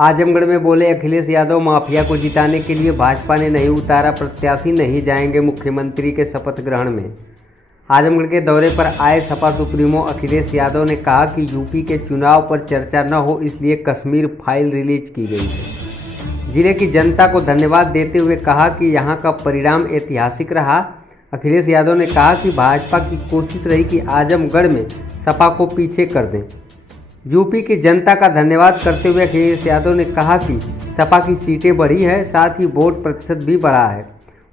आजमगढ़ में बोले अखिलेश यादव, माफिया को जिताने के लिए भाजपा ने नहीं उतारा प्रत्याशी, नहीं जाएंगे मुख्यमंत्री के शपथ ग्रहण में। आजमगढ़ के दौरे पर आए सपा सुप्रीमो अखिलेश यादव ने कहा कि यूपी के चुनाव पर चर्चा न हो, इसलिए कश्मीर फाइल रिलीज की गई है। जिले की जनता को धन्यवाद देते हुए कहा कि यहां का परिणाम ऐतिहासिक रहा। अखिलेश यादव ने कहा कि भाजपा की कोशिश रही कि आजमगढ़ में सपा को पीछे कर दें। यूपी की जनता का धन्यवाद करते हुए अखिलेश यादव ने कहा कि सपा की सीटें बढ़ी है, साथ ही वोट प्रतिशत भी बढ़ा है।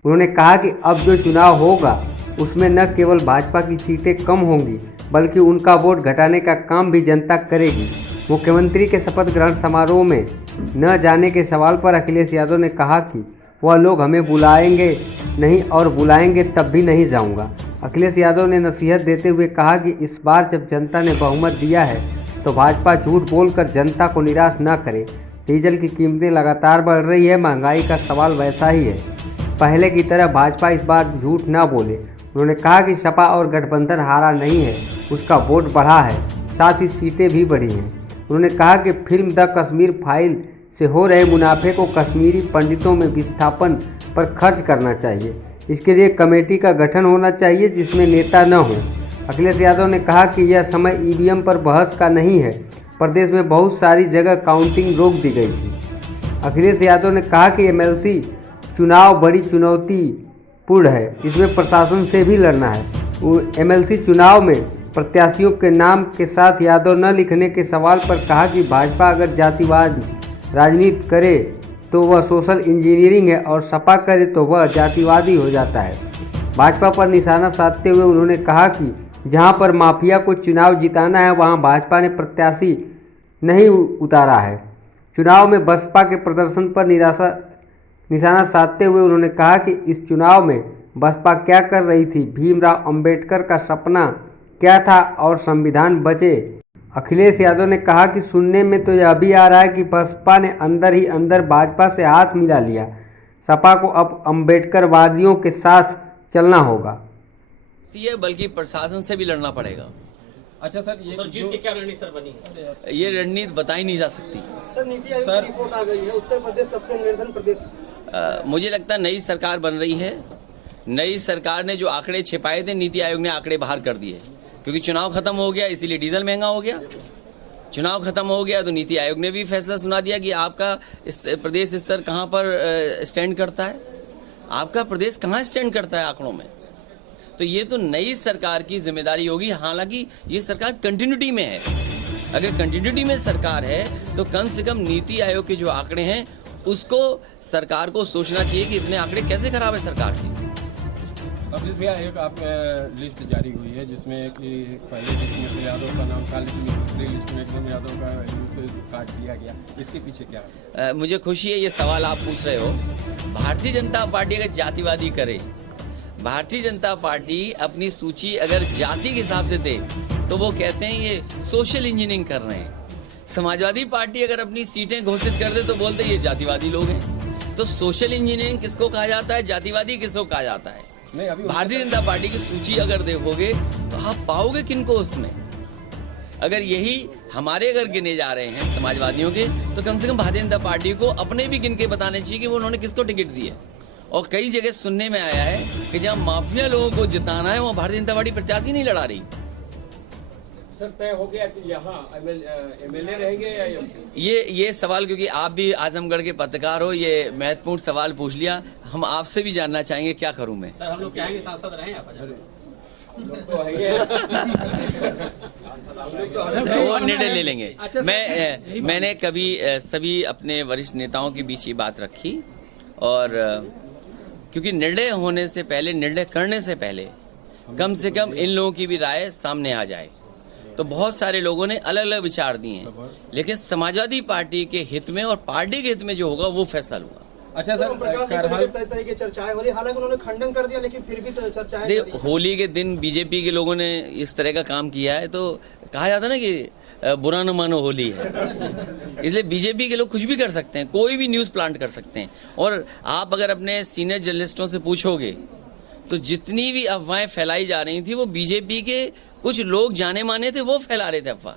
उन्होंने कहा कि अब जो चुनाव होगा उसमें न केवल भाजपा की सीटें कम होंगी, बल्कि उनका वोट घटाने का काम भी जनता करेगी। मुख्यमंत्री के शपथ ग्रहण समारोह में न जाने के सवाल पर अखिलेश यादव ने कहा कि वह लोग हमें बुलाएंगे नहीं और बुलाएंगे तब भी नहीं जाऊंगा। अखिलेश यादव ने नसीहत देते हुए कहा कि इस बार जब जनता ने बहुमत दिया है तो भाजपा झूठ बोलकर जनता को निराश न करे। डीजल की कीमतें लगातार बढ़ रही है, महंगाई का सवाल वैसा ही है। पहले की तरह भाजपा इस बार झूठ न बोले। उन्होंने कहा कि सपा और गठबंधन हारा नहीं है, उसका वोट बढ़ा है, साथ ही सीटें भी बढ़ी हैं। उन्होंने कहा कि फिल्म द कश्मीर फाइल से हो रहे मुनाफे को कश्मीरी पंडितों में विस्थापन पर खर्च करना चाहिए। इसके लिए कमेटी का गठन होना चाहिए जिसमें नेता न हो। अखिलेश यादव ने कहा कि यह समय ईवीएम पर बहस का नहीं है। प्रदेश में बहुत सारी जगह काउंटिंग रोक दी गई थी। अखिलेश यादव ने कहा कि एमएलसी चुनाव बड़ी चुनौतीपूर्ण है, इसमें प्रशासन से भी लड़ना है। एमएलसी चुनाव में प्रत्याशियों के नाम के साथ यादव न लिखने के सवाल पर कहा कि भाजपा अगर जातिवाद राजनीति करे तो वह सोशल इंजीनियरिंग है और सपा करे तो वह जातिवादी हो जाता है। भाजपा पर निशाना साधते हुए उन्होंने कहा कि जहां पर माफिया को चुनाव जिताना है वहां भाजपा ने प्रत्याशी नहीं उतारा है। चुनाव में बसपा के प्रदर्शन पर निशाना साधते हुए उन्होंने कहा कि इस चुनाव में बसपा क्या कर रही थी, भीमराव अंबेडकर का सपना क्या था और संविधान बचे। अखिलेश यादव ने कहा कि सुनने में तो यह भी आ रहा है कि बसपा ने अंदर ही अंदर भाजपा से हाथ मिला लिया। सपा को अब अंबेडकरवादियों के साथ चलना होगा, बल्कि प्रशासन से भी लड़ना पड़ेगा। अच्छा सर, ये जीत की क्या रणनीति सर बनी है? ये रणनीति बताई नहीं जा सकती। सर, नीति आयोग की रिपोर्ट आ गई है, उत्तर प्रदेश सबसे निर्धन प्रदेश। मुझे लगता है नई सरकार बन रही है। नई सरकार ने जो आंकड़े छिपाए थे, नीति आयोग ने आंकड़े बाहर कर दिए, क्योंकि चुनाव खत्म हो गया इसीलिए डीजल महंगा हो गया। चुनाव खत्म हो गया तो नीति आयोग ने भी फैसला सुना दिया कि आपका प्रदेश स्तर कहां पर स्टैंड करता है, आपका प्रदेश कहां स्टैंड करता है आंकड़ों में। तो ये तो नई सरकार की जिम्मेदारी होगी। हालांकि ये सरकार कंटिन्यूटी में है। अगर कंटिन्यूटी में सरकार है तो कम से कम नीति आयोग के जो आंकड़े हैं उसको सरकार को सोचना चाहिए कि इतने आंकड़े कैसे खराब है सरकार के। अखिलेश भैया, एक आप लिस्ट जारी हुई है जिसमें कि पहले लिस्ट में तो यादव का नाम था, लेकिन दूसरी लिस्ट में एकदम यादव का काट दिया गया। इसके पीछे क्या है? मुझे खुशी है ये सवाल आप पूछ रहे हो। भारतीय जनता पार्टी अगर जातिवादी करे, भारतीय जनता पार्टी अपनी सूची अगर जाति के हिसाब से दे तो वो कहते हैं ये सोशल इंजीनियरिंग कर रहे हैं। समाजवादी पार्टी अगर अपनी सीटें घोषित कर दे तो बोलते हैं ये जातिवादी लोग हैं। तो सोशल इंजीनियरिंग किसको कहा जाता है, जातिवादी किसको कहा जाता है? भारतीय जनता पार्टी की सूची अगर देखोगे तो आप पाओगे किनको उसमें। अगर यही हमारे अगर गिने जा रहे हैं समाजवादियों के, तो कम से कम भारतीय जनता पार्टी को अपने भी गिन के बताने चाहिए कि वो उन्होंने किसको टिकट दी है। और कई जगह सुनने में आया है कि जहां माफिया लोगों को जिताना है वहां भारतीय जनता पार्टी प्रत्याशी नहीं लड़ा रही। सर, तय हो गया कि यहाँ एमएलए रहेंगे या ये सवाल, क्योंकि आप भी आजमगढ़ के पत्रकार हो, ये महत्वपूर्ण सवाल पूछ लिया। हम आपसे भी जानना चाहेंगे, क्या करूं मैं? सर, हम लोग चाहेंगे सांसद रहें आप। वो निर्णय ले लेंगे। मैंने कभी सभी अपने वरिष्ठ नेताओं के बीच ये बात रखी, और क्योंकि निर्णय होने से पहले, निर्णय करने से पहले कम से कम इन लोगों की भी राय सामने आ जाए। तो बहुत सारे लोगों ने अलग अलग विचार दिए हैं, लेकिन समाजवादी पार्टी के हित में और पार्टी के हित में जो होगा वो फैसला लूंगा। अच्छा सर, तरह की चर्चाएं हो रही, हालांकि उन्होंने खंडन कर दिया, लेकिन फिर भी तो चर्चाएं। देखिए, होली के दिन बीजेपी के लोगों ने इस तरह का काम किया है तो कहा जाता है ना कि बुरा न मानो होली है। इसलिए बीजेपी के लोग कुछ भी कर सकते हैं, कोई भी न्यूज़ प्लांट कर सकते हैं। और आप अगर अपने सीनियर जर्नलिस्टों से पूछोगे तो जितनी भी अफवाहें फैलाई जा रही थी वो बीजेपी के कुछ लोग जाने माने थे, वो फैला रहे थे अफवाह।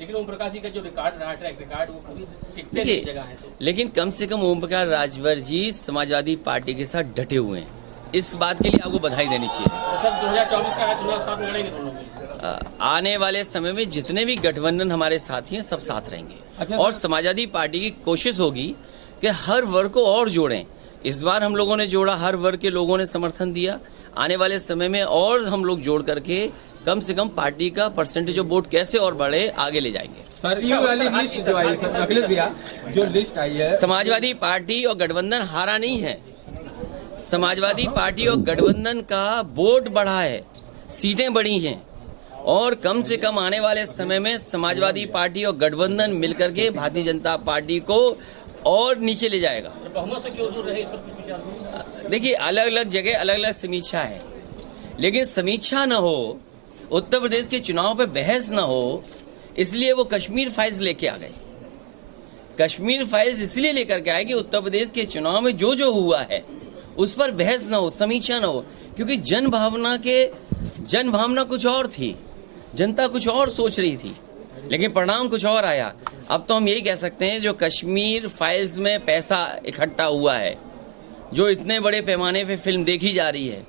लेकिन ओम प्रकाश जी का जो रिकॉर्ड रहा, ट्रैक रिकॉर्ड, वो कभी टिकते देखिए, नहीं जगह है। तो लेकिन कम से कम ओम प्रकाश राजभर जी समाजवादी पार्टी के साथ डटे हुए हैं, इस बात के लिए आपको बधाई देनी चाहिए। तो सर 2024 का चुनाव साथ में लड़ेंगे दोनों मिलकर? आने वाले समय में जितने भी गठबंधन हमारे साथी हैं सब साथ रहेंगे और समाजवादी पार्टी की कोशिश होगी कि हर वर्ग को और जोड़ें। इस बार हम लोगों ने जोड़ा, हर वर्ग के लोगों ने समर्थन दिया। आने वाले समय में और हम लोग जोड़ करके कम से कम पार्टी का परसेंटेज ऑफ वोट कैसे और बढ़े आगे ले जाएंगे। सर ये वाली लिस्ट जो आई सर अखिलेश भैया, जो लिस्ट आई है, समाजवादी पार्टी और गठबंधन हारा नहीं है। समाजवादी पार्टी और गठबंधन का वोट बढ़ा है, सीटें बढ़ी हैं और कम से कम आने वाले समय में समाजवादी पार्टी और गठबंधन मिलकर के भारतीय जनता पार्टी को और नीचे ले जाएगा। बहुमत से क्यों दूर रहे, इस पर कुछ विचार नहीं? देखिए, अलग अलग जगह अलग अलग समीक्षा है, लेकिन समीक्षा न हो, उत्तर प्रदेश के चुनाव पे बहस न हो, इसलिए वो कश्मीर फाइल्स लेके आ गए। कश्मीर फाइल्स इसलिए लेकर के आए कि उत्तर प्रदेश के चुनाव में जो जो हुआ है उस पर बहस न हो, समीक्षा न हो, क्योंकि जन भावना कुछ और थी, जनता कुछ और सोच रही थी, लेकिन परिणाम कुछ और आया। अब तो हम यही कह सकते हैं, जो कश्मीर फाइल्स में पैसा इकट्ठा हुआ है, जो इतने बड़े पैमाने पे फिल्म देखी जा रही है,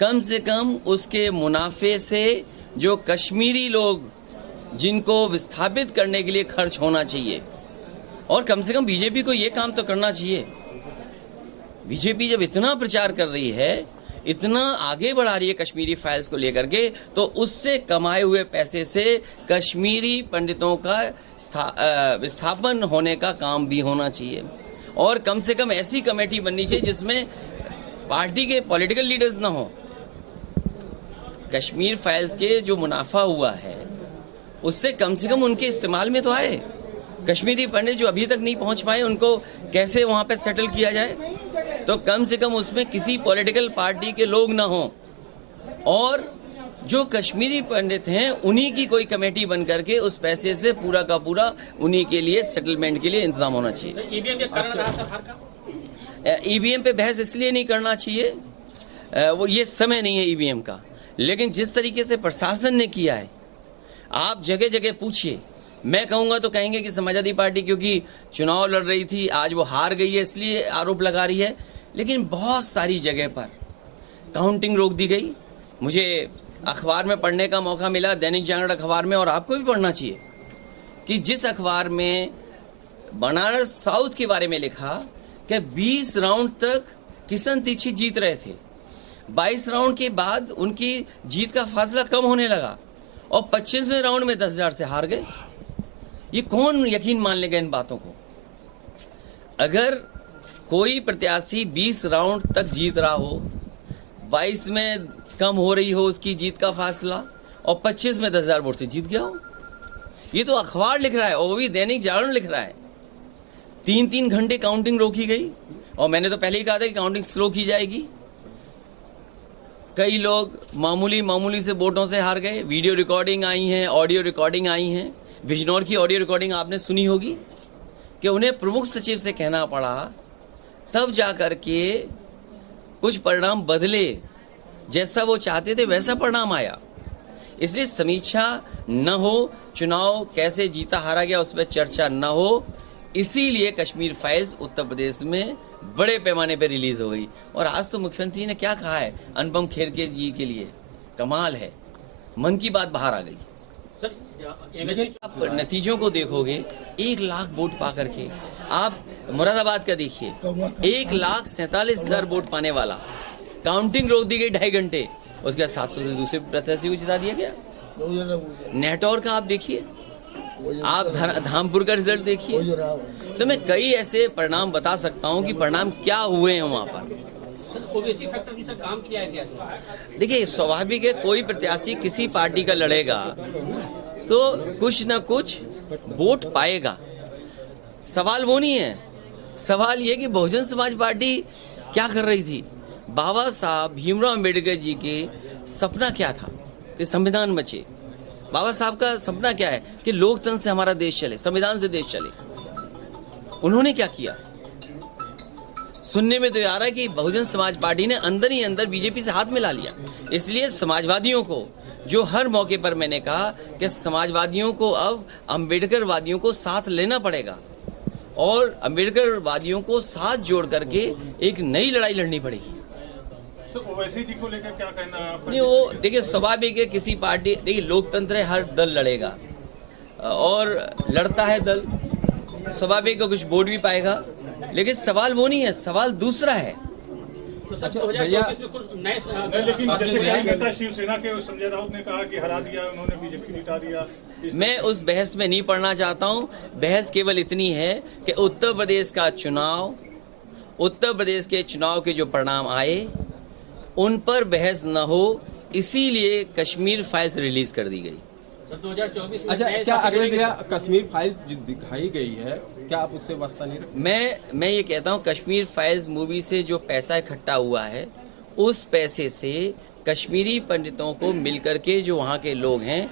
कम से कम उसके मुनाफे से जो कश्मीरी लोग जिनको विस्थापित करने के लिए खर्च होना चाहिए, और कम से कम बीजेपी को ये काम तो करना चाहिए। बीजेपी जब इतना प्रचार कर रही है, इतना आगे बढ़ा रही है कश्मीरी फाइल्स को लेकर के, तो उससे कमाए हुए पैसे से कश्मीरी पंडितों का विस्थापन होने का काम भी होना चाहिए। और कम से कम ऐसी कमेटी बननी चाहिए जिसमें पार्टी के पॉलिटिकल लीडर्स ना हो। कश्मीर फाइल्स के जो मुनाफा हुआ है उससे कम से कम उनके इस्तेमाल में तो आए। कश्मीरी पंडित जो अभी तक नहीं पहुंच पाए, उनको कैसे वहां पे सेटल किया जाए, तो कम से कम उसमें किसी पॉलिटिकल पार्टी के लोग ना हों, और जो कश्मीरी पंडित हैं उन्हीं की कोई कमेटी बन करके उस पैसे से पूरा का पूरा उन्हीं के लिए सेटलमेंट के लिए इंतजाम होना चाहिए। ईवीएम के कारण रहा सर हार का? ईवीएम पे बहस इसलिए नहीं करना चाहिए, वो ये समय नहीं है ईवीएम का, लेकिन जिस तरीके से प्रशासन ने किया है, आप जगह जगह पूछिए। मैं कहूँगा तो कहेंगे कि समाजवादी पार्टी क्योंकि चुनाव लड़ रही थी, आज वो हार गई है इसलिए आरोप लगा रही है, लेकिन बहुत सारी जगह पर काउंटिंग रोक दी गई। मुझे अखबार में पढ़ने का मौका मिला, दैनिक जागरण अखबार में, और आपको भी पढ़ना चाहिए, कि जिस अखबार में बनारस साउथ के बारे में लिखा कि 20 राउंड तक किशन तीक्षी जीत रहे थे, 22 राउंड के बाद उनकी जीत का फासला कम होने लगा और 25वें राउंड में 10,000 से हार गए। ये कौन यकीन मान लेगा इन बातों को? अगर कोई प्रत्याशी 20 राउंड तक जीत रहा हो, 22 में कम हो रही हो उसकी जीत का फासला, और 25 में 10,000 वोट से जीत गया हो, ये तो अखबार लिख रहा है, और वो भी दैनिक जागरण लिख रहा है। 3-3 घंटे काउंटिंग रोकी गई, और मैंने तो पहले ही कहा था कि काउंटिंग स्लो की जाएगी। कई लोग मामूली से वोटों से हार गए। वीडियो रिकॉर्डिंग आई हैं, ऑडियो रिकॉर्डिंग आई हैं। बिजनौर की ऑडियो रिकॉर्डिंग आपने सुनी होगी कि उन्हें प्रमुख सचिव से कहना पड़ा, तब जा कर के कुछ परिणाम बदले, जैसा वो चाहते थे वैसा परिणाम आया। इसलिए समीक्षा न हो, चुनाव कैसे जीता हारा गया उस पर चर्चा न हो, इसीलिए कश्मीर फाइल्स उत्तर प्रदेश में बड़े पैमाने पर रिलीज हो गई। और आज तो मुख्यमंत्री ने क्या कहा है अनुपम खेर जी के लिए, कमाल है, मन की बात बाहर आ गई। लेकिन आप नतीजों को देखोगे, 1 लाख वोट पा करके, आप मुरादाबाद का देखिए, 1,47,000 वोट पाने वाला, काउंटिंग रोक दी गई 2.5 घंटे, उसके बाद 700 से दूसरे प्रत्याशी को जिता दिया गया। नेटौर का आप देखिए, आप धामपुर का रिजल्ट देखिए। तो मैं कई ऐसे परिणाम बता सकता हूं कि परिणाम क्या हुए हैं वहां पर। ओबीसी फैक्टर भी सर काम किया है क्या? देखिए, स्वाभाविक है, कोई प्रत्याशी किसी पार्टी का लड़ेगा तो कुछ न कुछ वोट पाएगा। सवाल वो नहीं है, सवाल ये कि बहुजन समाज पार्टी क्या कर रही थी। बाबा साहब भीमराव अम्बेडकर जी के सपना क्या था कि संविधान बचे। बाबा साहब का सपना क्या है कि लोकतंत्र से हमारा देश चले, संविधान से देश चले। उन्होंने क्या किया? सुनने में तो आ रहा है कि बहुजन समाज पार्टी ने अंदर ही अंदर बीजेपी से हाथ मिला लिया। इसलिए समाजवादियों को, जो हर मौके पर मैंने कहा कि समाजवादियों को अब अम्बेडकर वादियों को साथ लेना पड़ेगा और अम्बेडकर वादियों को साथ जोड़ करके एक नई लड़ाई लड़नी पड़ेगी। तो ओवैसी जी को लेकर क्या कहना है आपका? नहीं, वो देखिए स्वाभाविक है, किसी पार्टी, देखिए लोकतंत्र है, हर दल लड़ेगा और लड़ता है दल, स्वाभाविक है कुछ वोट भी पाएगा, लेकिन सवाल वो नहीं है, सवाल दूसरा है। तो सर 2024 में कुछ नए नहीं, लेकिन जैसे कई नेता शिवसेना के संजय राउत ने कहा कि हरा दिया उन्होंने, बीजेपी जिता दिया। मैं उस बहस में नहीं पढ़ना चाहता हूं। बहस केवल इतनी है कि उत्तर प्रदेश का चुनाव, उत्तर प्रदेश के चुनाव के जो परिणाम आए उन पर बहस न हो, इसीलिए कश्मीर फाइल्स रिलीज कर दी गई। 2024 में अच्छा, नए क्या साथी अगले जुड़ेंगे? कश्मीर फाइल्स जो दिखाई गई है, क्या आप उससे वास्ता नहीं रखते? मैं ये कहता हूं, कश्मीर फाइल्स मूवी से जो पैसा इकट्ठा हुआ है उस पैसे से कश्मीरी पंडितों को मिलकर के जो वहाँ के लोग हैं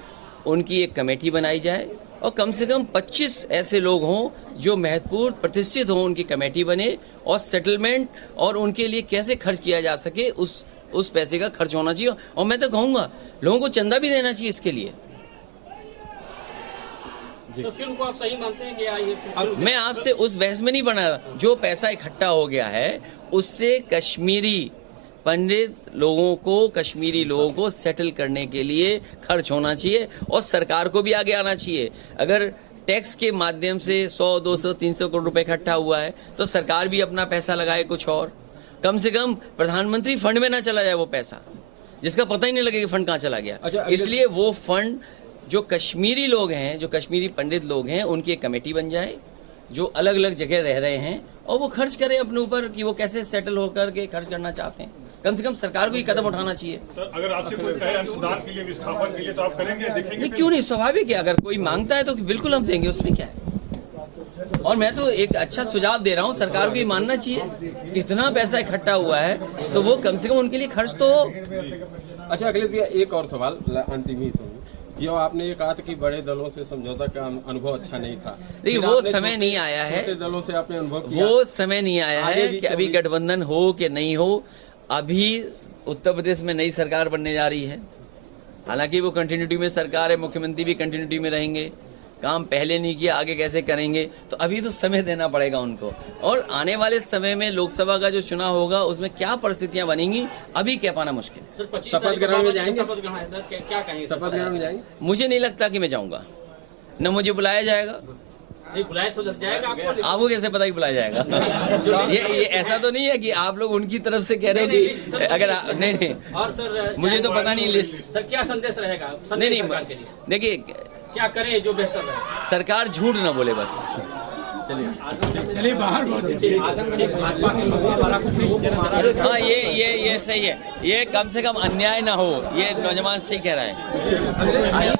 उनकी एक कमेटी बनाई जाए और कम से कम 25 ऐसे लोग हों जो महत्वपूर्ण प्रतिष्ठित हों, उनकी कमेटी बने और सेटलमेंट और उनके लिए कैसे खर्च किया जा सके उस पैसे का खर्च होना चाहिए। और मैं तो कहूँगा लोगों को चंदा भी देना चाहिए इसके लिए। तो फिल्म को आप सही मानते हैं कि ये फिल्म? मैं आपसे उस बहस में नहीं बना, जो पैसा इकट्ठा हो गया है उससे कश्मीरी पंडित लोगों को, कश्मीरी लोगों को सेटल करने के लिए खर्च होना चाहिए और सरकार को भी आगे आना चाहिए। अगर टैक्स के माध्यम से 100, 200, 300 करोड़ रुपए इकट्ठा हुआ है तो सरकार भी अपना पैसा लगाए कुछ और, कम से कम प्रधानमंत्री फंड में ना चला जाए वो पैसा, जिसका पता ही नहीं लगे कि फंड कहाँ चला गया। अच्छा, इसलिए वो फंड जो कश्मीरी लोग हैं, जो कश्मीरी पंडित लोग हैं, उनकी एक कमेटी बन जाए जो अलग अलग जगह रह रहे हैं और वो खर्च करें अपने ऊपर कि वो कैसे सेटल होकर के खर्च करना चाहते हैं। कम से कम सरकार को ये कदम उठाना चाहिए। सर, अगर आपसे कोई कहे अंशदान के लिए, विस्थापन के लिए, तो आप करेंगे, देखेंगे? नहीं, क्यों नहीं, स्वाभाविक है, अगर कोई मांगता है तो बिल्कुल हम देंगे, उसमें क्या है। और मैं तो एक अच्छा सुझाव दे रहा हूँ, सरकार को ये मानना चाहिए कि इतना पैसा इकट्ठा हुआ है तो वो कम से कम उनके लिए खर्च तो हो। अच्छा, अखिलेश भैया एक और सवाल अंतिम ही सुनिए। ये आपने ये कहा था कि बड़े दलों से समझौता का अनुभव अच्छा नहीं था। देखिए वो समय नहीं आया है, छोटे दलों से आपने अनुभव किया, वो समय नहीं आया आगे है भी कि अभी गठबंधन हो कि नहीं हो। अभी उत्तर प्रदेश में नई सरकार बनने जा रही है, हालांकि वो कंटिन्यूटी में सरकार है, मुख्यमंत्री भी कंटिन्यूटी में रहेंगे, काम पहले नहीं किया आगे कैसे करेंगे, तो अभी तो समय देना पड़ेगा उनको। और आने वाले समय में लोकसभा का जो चुनाव होगा उसमें क्या परिस्थितियां बनेंगी अभी कह पाना मुश्किल। सर 25 शपथ तारीख को ग्रहण में बाबा जी का जाएंगे? शपथ ग्रहण है सर, क्या कहेंगे? शपथ ग्रहण में जाएंगे? मुझे नहीं लगता कि मैं जाऊंगा, न मुझे बुलाया जाएगा। नहीं बुलाए तो जाएगा आपको? आपको कैसे पता कि बुलाया जाएगा? ये ऐसा तो नहीं है कि आप लोग उनकी तरफ से कह रहे हो कि अगर नहीं और सर मुझे तो पता नहीं लिस्ट। सर क्या संदेश रहेगा नहीं सरकार के लिए? देखिए, क्या करें जो बेहतर रहे? सरकार झूठ न बोले बस। चलिए बाहर भाजपा के लोगों द्वारा कुछ लोगों को मारा। हाँ, ये सही है, ये कम से कम अन्याय ना हो, ये नौजवान सही कह रहा है।